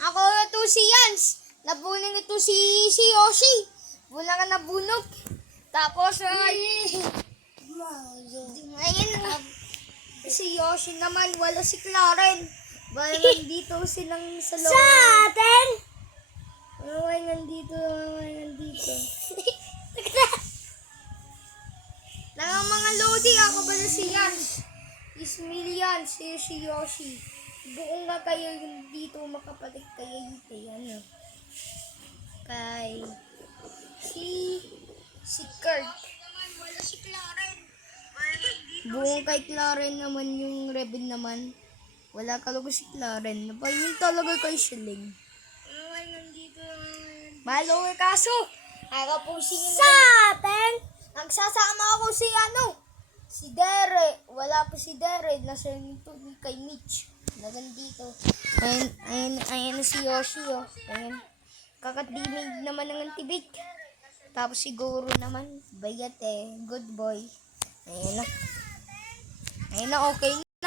Ako ito si Yans. Nabunog ito si Yoshi. Wala ka nabunog. Tapos ngayon si Yoshi naman. Wala si Claren. Bala nandito silang sa loob. Sa atin? Nandito. Lang mga lodi, ako ba na si Yans? Ismilian, si Yoshi. Buong nga kayo yung dito makapatid kayo dito. Ano? Kay si Kurt. Wala si Claren. Buong kay Claren naman yung Rebel naman. Wala talaga si Claren. Napayin talaga kay Shiling. Malo eh kaso. Ako po Sa atin? Nagsasama ako si Dere. Wala pa si Dere. Nasa nito kay Mitch. Nagandito. Ayan na si Yoshi. Oh. Ayan. Kakadimig naman ng antibig. Tapos siguro naman, bayat eh. Good boy. Ayan na. Okay na.